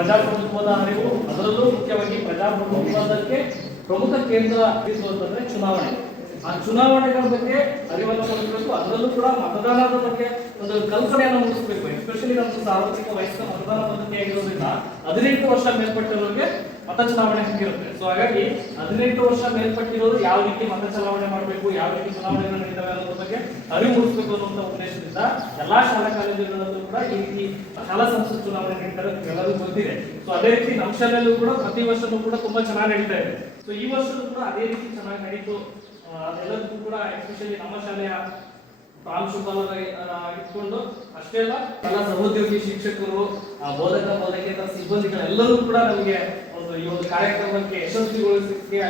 ಪ್ರಜಾಪ್ರಭುತ್ವದ ಅರಿವು, ಅದರಲ್ಲೂ ಮುಖ್ಯವಾಗಿ ಪ್ರಜಾಪ್ರಭುತ್ವದಕ್ಕೆ ಪ್ರಮುಖ ಕೇಂದ್ರ ಅಂತಂದ್ರೆ ಚುನಾವಣೆ. ಆ ಚುನಾವಣೆಗಳ ಬಗ್ಗೆ ಅರಿವನ್ನು ಮೂಡಿಸಬೇಕು. ಅದರಲ್ಲೂ ಕೂಡ ಮತದಾನದ ಬಗ್ಗೆ ಒಂದು ಕಲ್ಪನೆಯನ್ನು ಮೂಡಿಸಬೇಕು. ಎಸ್ಪೆಷಲಿ ನಮ್ದು ಸಾರ್ವತ್ರಿಕ ವಯಸ್ಕ ಮತದಾನ ಪದ್ಧತಿ ಆಗಿರೋದ್ರಿಂದ 18 ವರ್ಷ ಮೇಲ್ಪಟ್ಟಿರೋರಿಗೆ ಮತ ಚಲಾವಣೆ ಹಕ್ಕಿರುತ್ತೆ. ಸೊ ಹಾಗಾಗಿ 18 ವರ್ಷ ಮೇಲ್ಪಟ್ಟಿರೋರು ಯಾವ ರೀತಿ ಮತ ಚಲಾವಣೆ ಮಾಡಬೇಕು, ಯಾವ ರೀತಿ ಚುನಾವಣೆಗಳು ನಡೀತವೆ ಅನ್ನೋದ್ರ ಬಗ್ಗೆ ಅರಿವು ಮೂಡಿಸಬೇಕು ಅನ್ನುವಂಥ ಉದ್ದೇಶದಿಂದ ಎಲ್ಲಾ ಶಾಲಾ ಕಾಲೇಜುಗಳಲ್ಲೂ ಕೂಡ ಈ ರೀತಿ ಶಾಲಾ ಸಂಸತ್ ಚುನಾವಣೆ ನಡೀತಾರೆ, ಎಲ್ಲರಿಗೂ ಗೊತ್ತಿದೆ. ಸೊ ಅದೇ ರೀತಿ ನಮ್ಮ ಶಾಲೆಯಲ್ಲೂ ಕೂಡ ಪ್ರತಿ ವರ್ಷನೂ ಕೂಡ ತುಂಬಾ ಚೆನ್ನಾಗಿ ನಡೀತಾ ಇದೆ. ಸೊ ಈ ವರ್ಷದೂ ಕೂಡ ಅದೇ ರೀತಿ ಚೆನ್ನಾಗಿ ನಡೀತು. ಅದೆಲ್ಲದಕ್ಕೂ ಕೂಡ ಎಸ್ಪೆಷಲಿ ನಮ್ಮ ಶಾಲೆಯ ಪ್ರಾಂಶುಪಾಲರ ಇಟ್ಕೊಂಡು ಅಷ್ಟೇ ಅಲ್ಲ, ಎಲ್ಲ ಸಹೋದ್ಯೋಗಿ ಶಿಕ್ಷಕರು, ಬೋಧಕೇತರ ಸಿಬ್ಬಂದಿಗಳೆಲ್ಲರೂ ಕೂಡ ನಮಗೆ ಈ ಒಂದು ಕಾರ್ಯಕ್ರಮಕ್ಕೆ ಯಶಸ್ವಿಗೊಳಿಸಲಿಕ್ಕೆ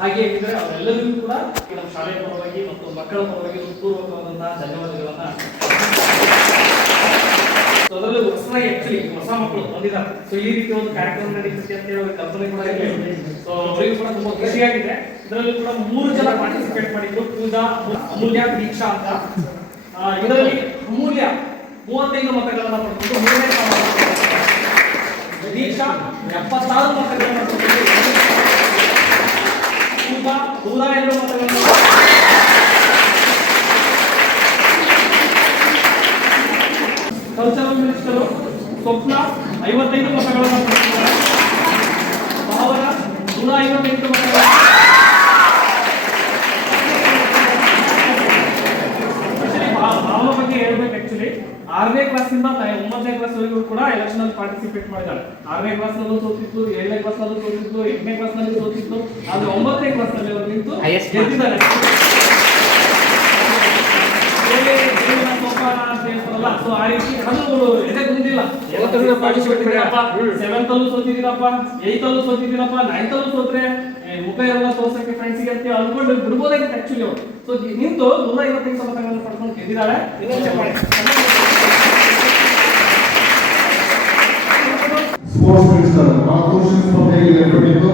ಭಾಗಿಯಾಗಿದ್ದಾರೆ. ಅವರೆಲ್ಲರಿಗೂ ಕೂಡ ನಮ್ಮ ಶಾಲೆಯ ಪರವಾಗಿ ಮತ್ತು ಮಕ್ಕಳ ಪರವಾಗಿ ಪೂರ್ವಕವಾದಂತಹ ಧನ್ಯವಾದಗಳನ್ನ. ಅದರಲ್ಲಿ ಹೊಸ ಮಕ್ಕಳು ಬಂದಿದ್ದಾರೆ. ಸೊ ಈ ರೀತಿ ಒಂದು ಕಾರ್ಯಕ್ರಮ ನಡೀತದೆ ಅಂತ ಹೇಳಿ ಕಲ್ಪನೆ ಕೂಡ ಇದೆ. ಸೊ ಅವರಿಗೂ ಕೂಡ ತುಂಬಾ ಖುಷಿಯಾಗಿದೆ. ಇದರಲ್ಲಿ ಕೂಡ 3 ಜನ ಪಾರ್ಟಿಸಿಪೇಟ್ ಮಾಡಿದ್ರು. ಪೂಜಾ, ಅಮೂಲ್ಯ, ದೀಕ್ಷಾ ಅಂತ. ಇದರಲ್ಲಿ ಅಮೂಲ್ಯ 35 ಮತಗಳನ್ನ ಪಡೆದು 3ನೇ ಸ್ಥಾನ, ದೀಕ್ಷಾ 76 ಮತಗಳನ್ನ ಪಡೆದು, ಪೂಜಾ 102 ಮತಗಳನ್ನ, ಕಲ್ಚರಲ್ ಮಿನಿಸ್ಟರ್ ಸ್ವಪ್ನ 55 ಮತಗಳನ್ನು ಪಡೆದಿದ್ದಾರೆ. ಭಾವನಾ 158 ಮತಗಳನ್ನು, ಭಾವನ ಬಗ್ಗೆ ಹೇಳ್ಬೇಕು. ಆಕ್ಚುಲಿ 6ನೇ ಕ್ಲಾಸಿಂದ 9ನೇ ಕ್ಲಾಸ್ ವರೆಗೂ ಕೂಡ ಎಲೆಕ್ಷನ್ ಅಲ್ಲಿ ಪಾರ್ಟಿಸಿಪೇಟ್ ಮಾಡಿದ್ದಾರೆ. 6ನೇ ಕ್ಲಾಸ್ ನಲ್ಲೂ ಸೋತಿತ್ತು, 7ನೇ ಕ್ಲಾಸ್ ನಲ್ಲೂ ಸೋತಿತ್ತು, 8ನೇ ಕ್ಲಾಸ್ ನಲ್ಲಿ ಸೋತಿತ್ತು, ಆದ್ರೆ 9ನೇ ಕ್ಲಾಸ್ ನಲ್ಲಿ ಅವರು ನಿಂತು ಗೆದ್ದಿದ್ದಾರೆ. ಸೊ ಆ ರೀತಿ ಹಣ್ಣುಗಳು ಎದೆ ಕುಂದಿಲ್ಲ. 7th ಅಲ್ಲೂ ಸೋತಿದ್ದೀರಪ್ಪ, 8th ಅಲ್ಲೂ ಸೋತಿದ್ದೀರಪ್ಪ, 9th ಅಲ್ಲೂ ಸೋತ್ರೆ ಮುಖ ಎಲ್ಲ ತೋರ್ಸಕ್ಕೆ ಫ್ರೆಂಡ್ಸಿಗೆ ಅಂತ ಅನ್ಕೊಂಡು ಬಿಡ್ಬೋದಾಗಿತ್ತು ಆಕ್ಚುಲಿ ಅವರು. ಸೊ ನಿಂತು 155 ಮತಗಳನ್ನು ಪಡ್ಕೊಂಡು ಗೆದ್ದಿದ್ದಾರೆ. ಸ್ಪೋರ್ಟ್ಸ್ ಮಿನಿಸ್ಟರ್ ರಾಮಕೃಷ್ಣ ಸ್ಪರ್ಧೆಯಲ್ಲಿ ಏರ್ಪಟ್ಟಿದ್ದು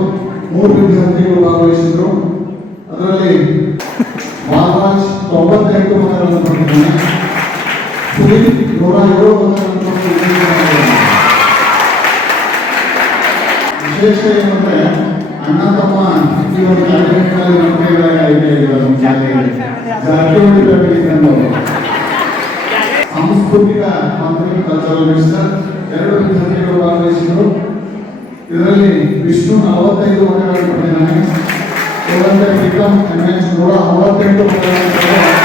3 ವಿದ್ಯಾರ್ಥಿಗಳು ಭಾಗವಹಿಸಿದ್ರು. ಅದರಲ್ಲಿ ಬಾಲರಾಜ್ 98 ಮತಗಳನ್ನು ಪಡೆದಿದ್ದಾನೆ. ಸುನೀಲ್ 107 ಮತಗಳನ್ನು ಪಡೆದಿದ್ದಾರೆ. ವಿಶೇಷ ಏನಂದ್ರೆ ಅಣ್ಣ ತಮ್ಮ ಈ ಒಂದು ಕಾರ್ಯಕ್ರಮದಲ್ಲಿ ಮಂತ್ರಿಗಳಾಗಿ ಆಯ್ಕೆಯಾಗಿದ್ದಾರೆ. ಜಾರಕಿಹೊಳಿ ಸಾಂಸ್ಕೃತಿಕ ಮಂತ್ರಿ, ಕಲ್ಚರಲ್ ಮಿನಿಸ್ಟರ್ 2 ವಿದ್ಯಾರ್ಥಿಗಳು ಭಾಗವಹಿಸಿದರು. ಇದರಲ್ಲಿ ವಿಷ್ಣು 45 ಮತಗಳನ್ನು ಪಡೆದಿದ್ದಾನೆ. ಪ್ರೀತಮ್ 168 ಮತಗಳನ್ನು